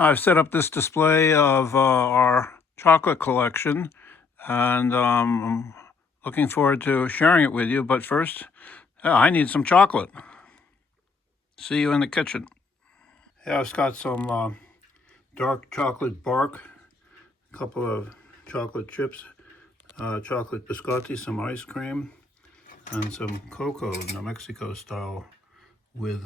I've set up this display of our chocolate collection, and I'm looking forward to sharing it with you. But first, I need some chocolate. See you in the kitchen. Yeah, I've got some dark chocolate bark, a couple of chocolate chips, chocolate biscotti, some ice cream, and some cocoa, New Mexico style, with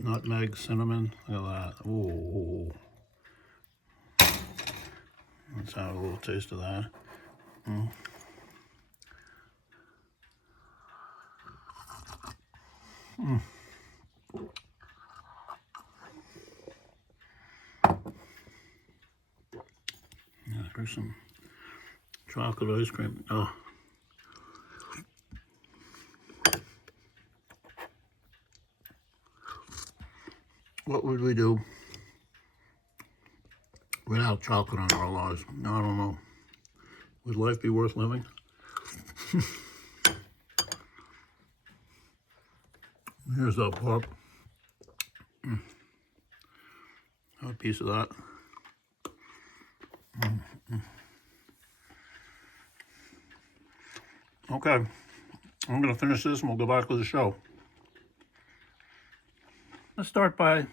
nutmeg, cinnamon. Look at that. Ooh. Let's have a little taste of that. Yeah, here's some chocolate ice cream. Oh. What would we do without chocolate in our lives? I don't know. Would life be worth living? Here's that pop. Have a piece of that. Okay, I'm going to finish this and we'll go back to the show. Let's start by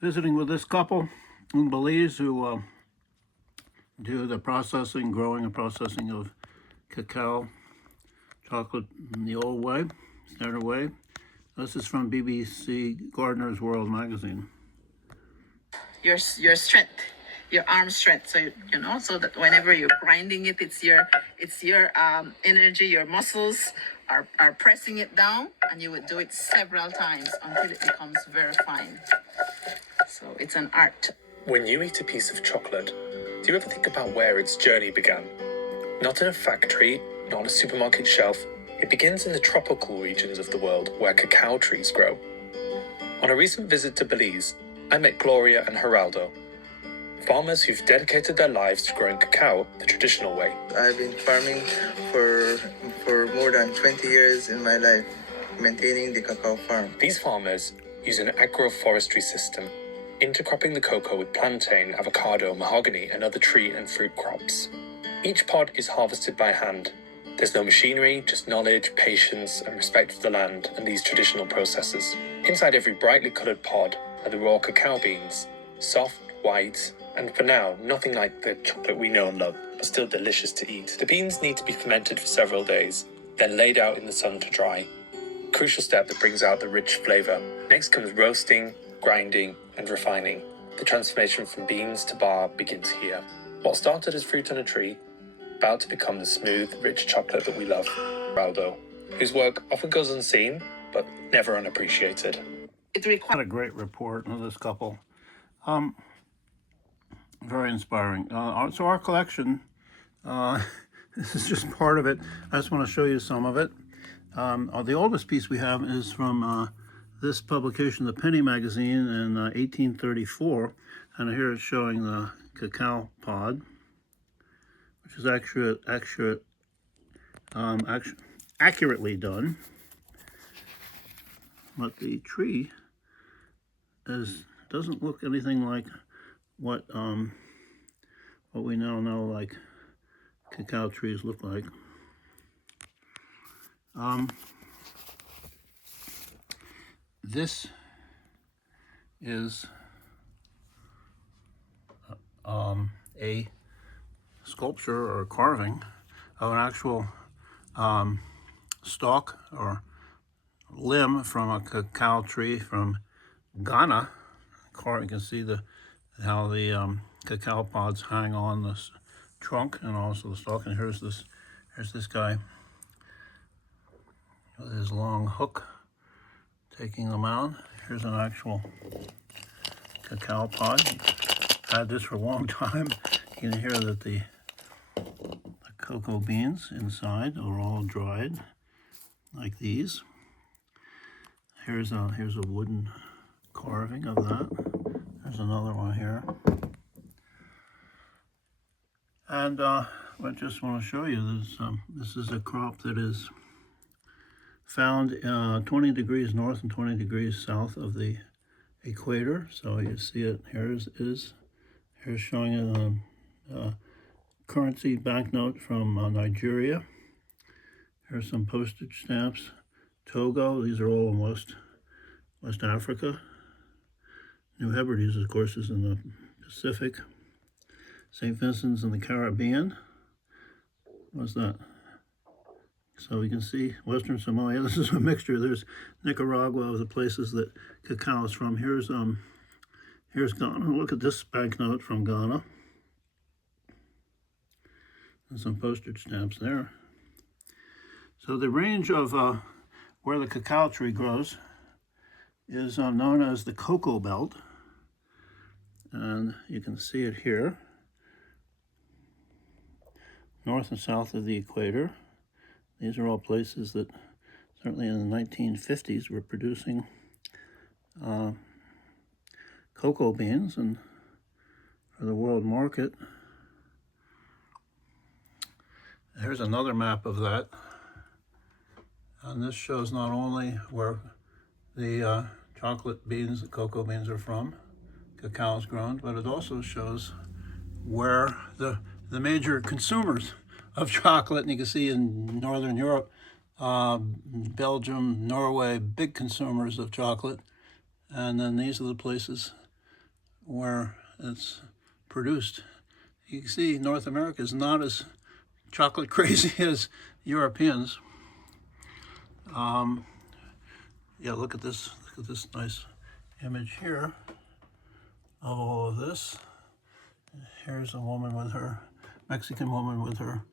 visiting with this couple in Belize who do the processing, growing and processing of cacao chocolate in the old way, standard way. This is from BBC Gardener's World magazine. Your strength, your arm strength. So so that whenever you're grinding it, it's your energy. Your muscles are pressing it down, and you would do it several times until it becomes very fine. So it's an art. When you eat a piece of chocolate, do you ever think about where its journey began? Not in a factory, not on a supermarket shelf. It begins in the tropical regions of the world where cacao trees grow. On a recent visit to Belize, I met Gloria and Geraldo, farmers who've dedicated their lives to growing cacao the traditional way. I've been farming for more than 20 years in my life, maintaining the cacao farm. These farmers use an agroforestry system, intercropping the cocoa with plantain, avocado, mahogany, and other tree and fruit crops. Each pod is harvested by hand. There's no machinery, just knowledge, patience, and respect for the land and these traditional processes. Inside every brightly coloured pod are the raw cacao beans, soft, white, and for now, nothing like the chocolate we know and love, but still delicious to eat. The beans need to be fermented for several days, then laid out in the sun to dry. A crucial step that brings out the rich flavour. Next comes roasting, grinding, and refining. The transformation from beans to bar begins here. What started as fruit on a tree, about to become the smooth, rich chocolate that we love. Geraldo, whose work often goes unseen, but never unappreciated. It requires a great report of this couple. Very inspiring. So our collection, this is just part of it. I just want to show you some of it. The oldest piece we have is from this publication, the Penny Magazine, in 1834, and here it's showing the cacao pod, which is accurately done. But the tree doesn't look anything like what we now know like cacao trees look like. This is a sculpture or carving of an actual stalk or limb from a cacao tree from Ghana. You can see how the cacao pods hang on this trunk and also the stalk. And here's this guy with his long hook taking them out. Here's an actual cacao pod. Had this for a long time. You can hear that the cocoa beans inside are all dried like these. Here's a wooden carving of that. There's another one here. And I just want to show you this. This is a crop that is found 20 degrees north and 20 degrees south of the equator. So you see it here's showing a currency banknote from Nigeria. Here's some postage stamps. Togo, these are all in West Africa. New Hebrides, of course, is in the Pacific. St. Vincent's in the Caribbean. What's that? So we can see Western Somalia. This is a mixture. There's Nicaragua of the places that cacao is from. Here's Ghana. Look at this banknote from Ghana. And some postage stamps there. So the range of where the cacao tree grows is known as the Cocoa Belt. And you can see it here. North and south of the equator. These are all places that certainly in the 1950s were producing cocoa beans and for the world market. Here's another map of that. And this shows not only where the chocolate beans, the cocoa beans are from, cacao is grown, but it also shows where the major consumers of chocolate, and you can see in Northern Europe, Belgium, Norway, big consumers of chocolate. And then these are the places where it's produced. You can see North America is not as chocolate crazy as Europeans. Yeah, look at this nice image here of all of this. Here's a woman with her, Mexican woman with her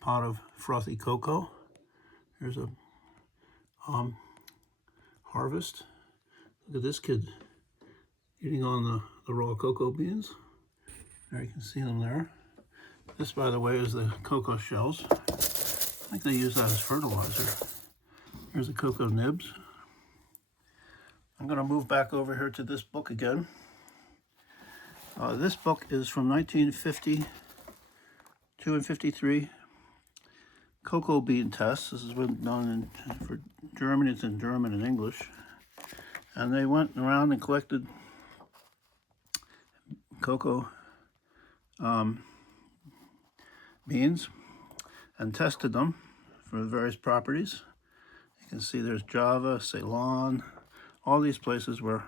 pot of frothy cocoa. Here's a harvest. Look at this kid eating on the raw cocoa beans. There you can see them there. This, by the way, is the cocoa shells. I think they use that as fertilizer. Here's the cocoa nibs. I'm going to move back over here to this book again. This book is from 1952 and 53. Cocoa bean tests. This has been done for Germany. It's in German and English. And they went around and collected cocoa beans and tested them for various properties. You can see there's Java, Ceylon, all these places where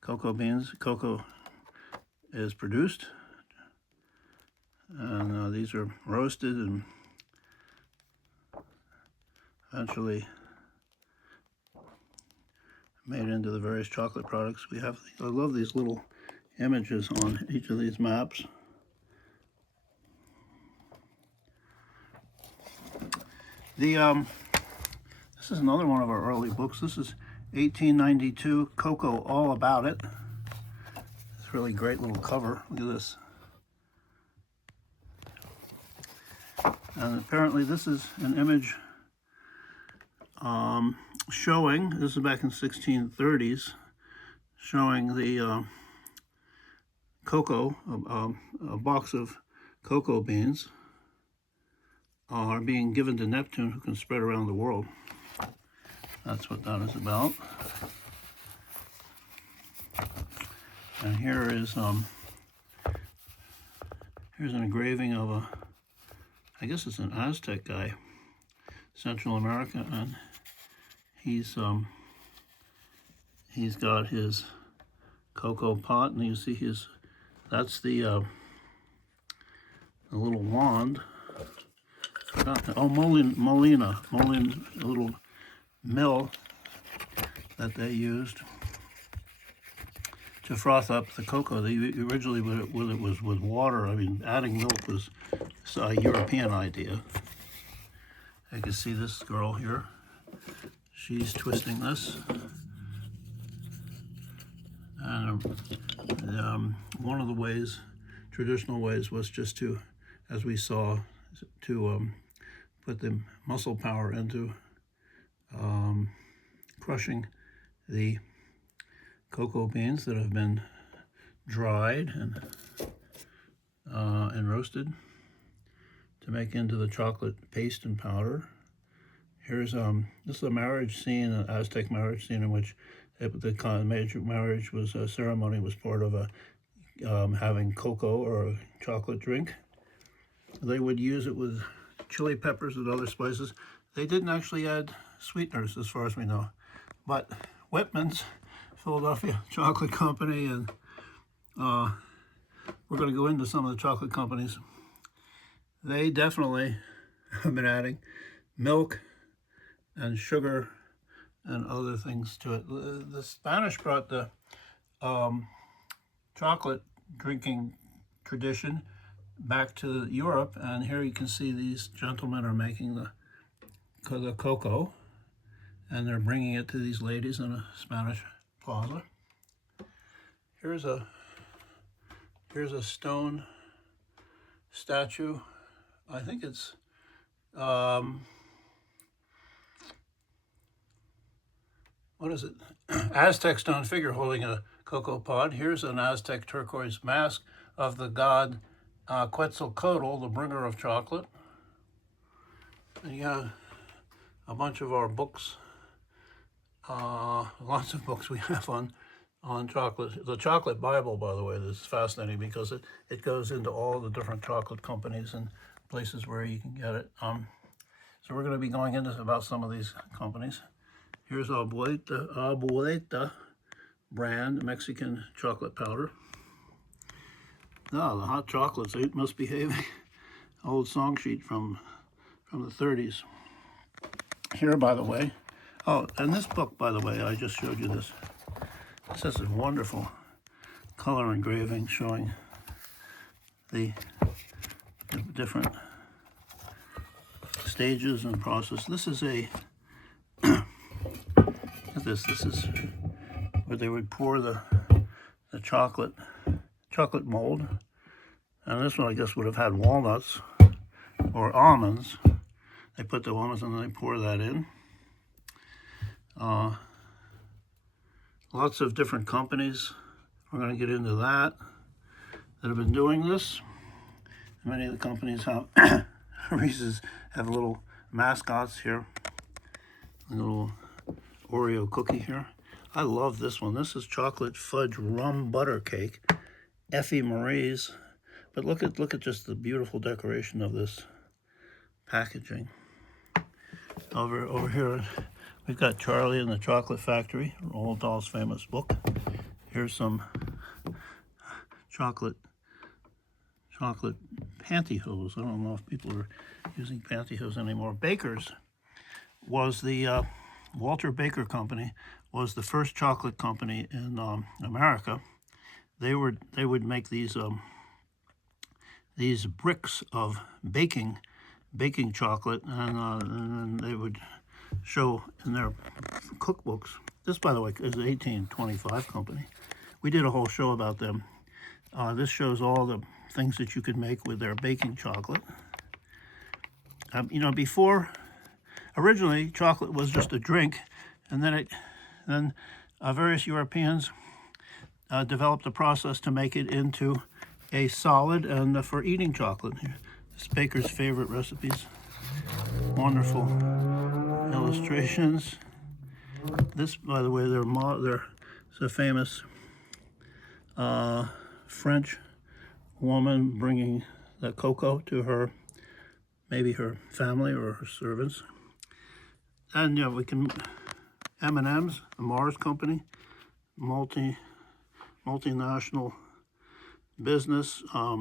cocoa is produced. And these are roasted and eventually made into the various chocolate products we have. I love these little images on each of these maps. This is another one of our early books. This is 1892, Cocoa All About It. It's a really great little cover. Look at this. And apparently this is an image showing, this is back in 1630s, showing the cocoa, a box of cocoa beans are being given to Neptune, who can spread around the world. That's what that is about. And here is here's an engraving of I guess it's an Aztec guy, Central America, and he's got his cocoa pot, and you see that's the little wand. Oh, Molina, a little mill that they used to froth up the cocoa. They originally, it was with water. I mean, adding milk was a European idea. I can see this girl here. She's twisting this. And one of the ways, traditional ways, was just to, as we saw, to put the muscle power into crushing the cocoa beans that have been dried and roasted to make into the chocolate paste and powder. Here's this is a marriage scene, an Aztec marriage scene in which the kind of major marriage was ceremony was part of a having cocoa or a chocolate drink. They would use it with chili peppers and other spices. They didn't actually add sweeteners, as far as we know. But Whitman's, Philadelphia Chocolate Company, and we're going to go into some of the chocolate companies. They definitely have been adding milk and sugar and other things to it. The Spanish brought the chocolate drinking tradition back to Europe, and here you can see these gentlemen are making the cocoa, and they're bringing it to these ladies in a Spanish plaza. Here's a stone statue. I think it's what is it? Aztec stone figure holding a cocoa pod. Here's an Aztec turquoise mask of the god Quetzalcoatl, the bringer of chocolate. And you have a bunch of our books, lots of books we have on chocolate. The Chocolate Bible, by the way, this is fascinating because it goes into all the different chocolate companies and places where you can get it. So we're going to be going into about some of these companies. Here's Abuelita brand Mexican chocolate powder. Oh, the hot chocolates, they must be behaving. Old song sheet from the 30s. Here, by the way, oh, and this book, by the way, I just showed you this. This is a wonderful color engraving showing the different stages and process. This is a this is where they would pour the chocolate mold, and this one I guess would have had walnuts or almonds. They put the almonds and then they pour that in. Lots of different companies, we're going to get into that have been doing this. Many of the companies have Reese's have little mascots here. A little Oreo cookie here. I love this one. This is chocolate fudge rum butter cake, Effie Marie's. But look at just the beautiful decoration of this packaging. Over here, we've got Charlie and the Chocolate Factory, Roald Dahl's famous book. Here's some chocolate pantyhose. I don't know if people are using pantyhose anymore. Baker's was the Walter Baker Company was the first chocolate company in America. They would make these bricks of baking chocolate, and they would show in their cookbooks. This, by the way, is an 1825 company. We did a whole show about them. This shows all the things that you could make with their baking chocolate. Before, originally chocolate was just a drink, and then various Europeans developed a process to make it into a solid and for eating chocolate. This Baker's favorite recipes. Wonderful illustrations. This, by the way, it's a famous French woman bringing the cocoa to her, maybe her family or her servants. And we can M&M's, the Mars Company, multinational business. I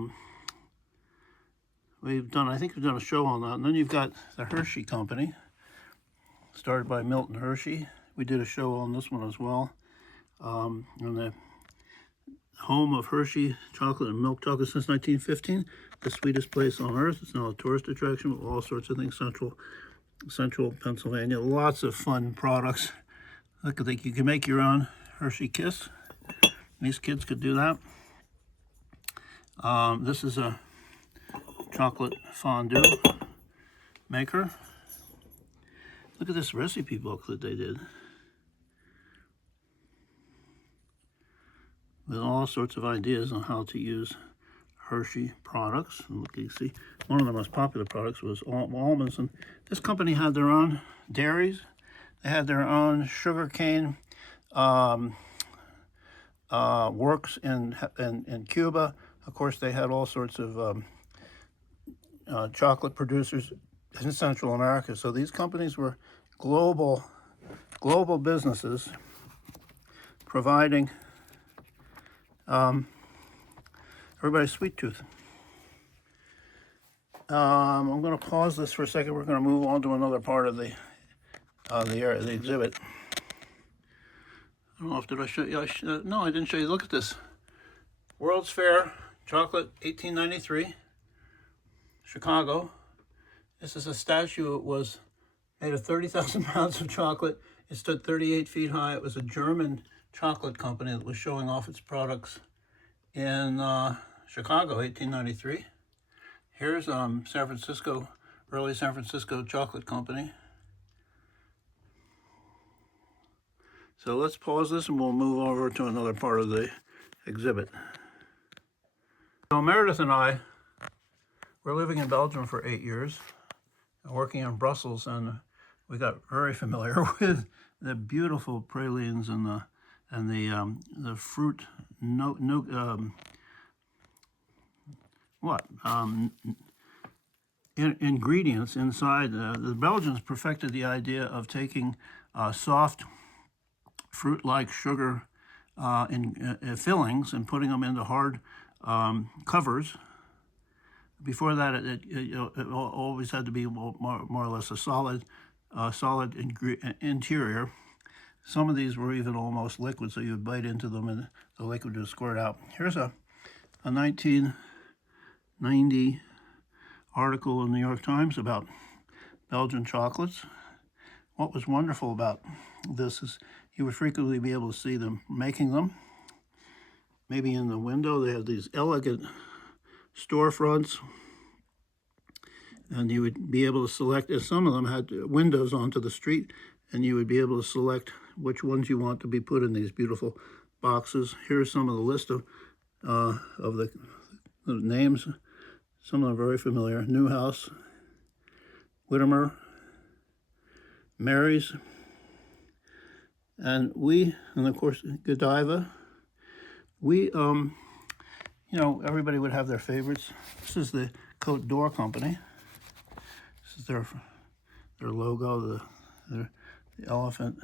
think we've done a show on that. And then you've got the Hershey Company, started by Milton Hershey. We did a show on this one as well. And the home of Hershey chocolate and milk chocolate since 1915, the sweetest place on earth. It's now a tourist attraction with all sorts of things. Central Pennsylvania, lots of fun products. I think you can make your own Hershey Kiss. These kids could do that. This is a chocolate fondue maker. Look at this recipe book that they did with all sorts of ideas on how to use Hershey products. And look, you see, one of the most popular products was almonds. And this company had their own dairies. They had their own sugarcane works in Cuba. Of course, they had all sorts of chocolate producers in Central America. So these companies were global businesses providing everybody sweet tooth. I'm going to pause this for a second. We're going to move on to another part of the exhibit. I don't know if did I show you? No, I didn't show you. Look at this. World's Fair Chocolate, 1893, Chicago. This is a statue. It was made of 30,000 pounds of chocolate. It stood 38 feet high. It was a German chocolate company that was showing off its products in Chicago, 1893. Here's San Francisco, early San Francisco chocolate company. So let's pause this and we'll move over to another part of the exhibit. So Meredith and I were living in Belgium for 8 years, working in Brussels, and we got very familiar with the beautiful pralines and the fruit ingredients inside. The Belgians perfected the idea of taking soft fruit-like sugar fillings and putting them into hard covers. Before that, it always had to be more or less a solid interior. Some of these were even almost liquid, so you would bite into them and the liquid would squirt out. Here's a 1990 article in the New York Times about Belgian chocolates. What was wonderful about this is you would frequently be able to see them making them. Maybe in the window, they have these elegant storefronts, and you would be able to select, and some of them had windows onto the street, and you would be able to select which ones you want to be put in these beautiful boxes. Here's some of the list of the names. Some of them are very familiar. Newhouse, Whittimer, Mary's, and of course, Godiva. Everybody would have their favorites. This is the Côte d'Or company. This is their logo, the elephant.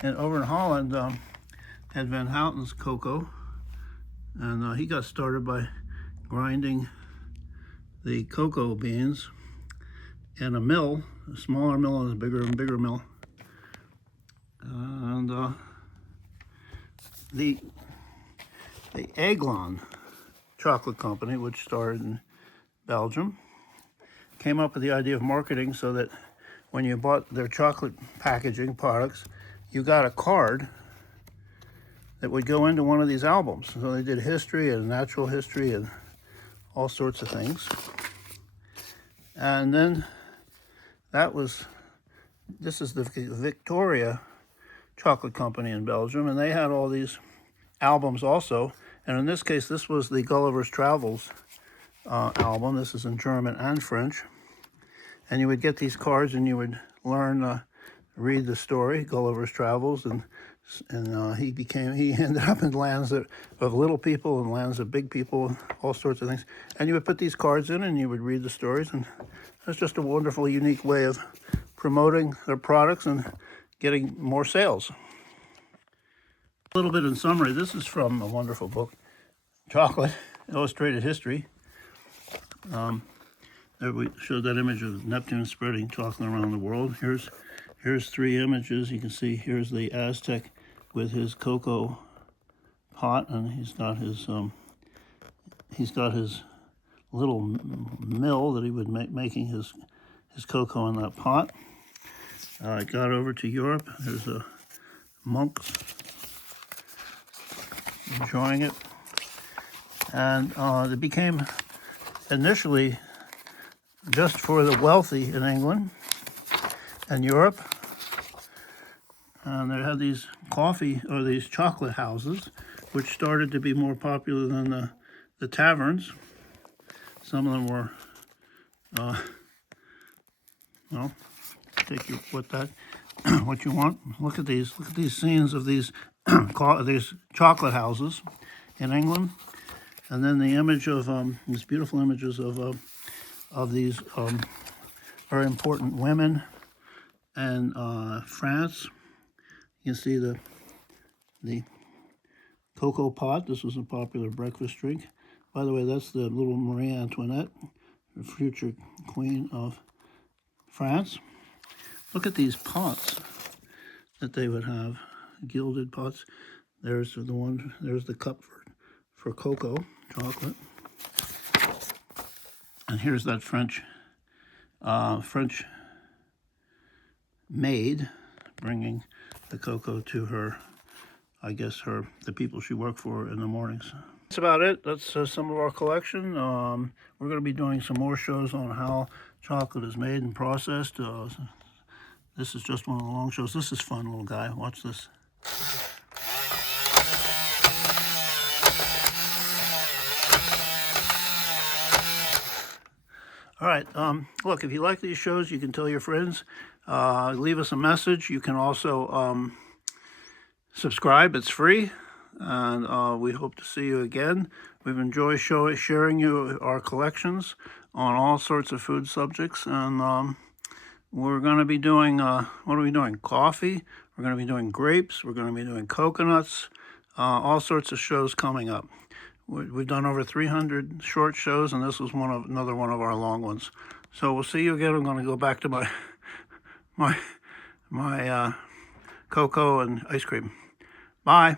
And over in Holland, had Van Houten's cocoa, and he got started by grinding the cocoa beans in a mill, a smaller mill and a bigger and bigger mill. And the Aiglon chocolate company, which started in Belgium, came up with the idea of marketing so that when you bought their chocolate packaging products, you got a card that would go into one of these albums. So they did history and natural history and all sorts of things. And then this is the Victoria chocolate company in Belgium, and they had all these albums also. And in this case, this was the Gulliver's Travels album. This is in German and French. And you would get these cards and you would learn, read the story, Gulliver's Travels, and he ended up in lands of little people and lands of big people, and all sorts of things. And you would put these cards in and you would read the stories, and that's just a wonderful, unique way of promoting their products and getting more sales. A little bit in summary, this is from a wonderful book, Chocolate, Illustrated History. There we showed that image of Neptune spreading chocolate around the world. Here's 3 images. You can see here's the Aztec with his cocoa pot, and he's got his little mill that he would making his cocoa in that pot. It got over to Europe. There's a monks enjoying it, and it became initially just for the wealthy in England and Europe. And they had these these chocolate houses which started to be more popular than the taverns. Some of them were, well, take your what what you want. Look at these scenes of these these chocolate houses in England, and then the image of these beautiful images of these very important women and France. You can see the cocoa pot. This was a popular breakfast drink. By the way, that's the little Marie Antoinette, the future queen of France. Look at these pots that they would have, gilded pots. There's the one. There's the cup for cocoa, chocolate. And here's that French maid bringing the cocoa to her, I guess the people she worked for in the mornings. That's about it. That's some of our collection. We're going to be doing some more shows on how chocolate is made and processed. This is just one of the long shows. This is fun, little guy. Watch this. All right. Look, if you like these shows, you can tell your friends. Leave us a message. You can also subscribe. It's free. And we hope to see you again. We've enjoyed sharing you our collections on all sorts of food subjects. And we're going to be doing, what are we doing? Coffee. We're going to be doing grapes. We're going to be doing coconuts. All sorts of shows coming up. We've done over 300 short shows, and this was another one of our long ones. So we'll see you again. I'm going to go back to my cocoa and ice cream. Bye.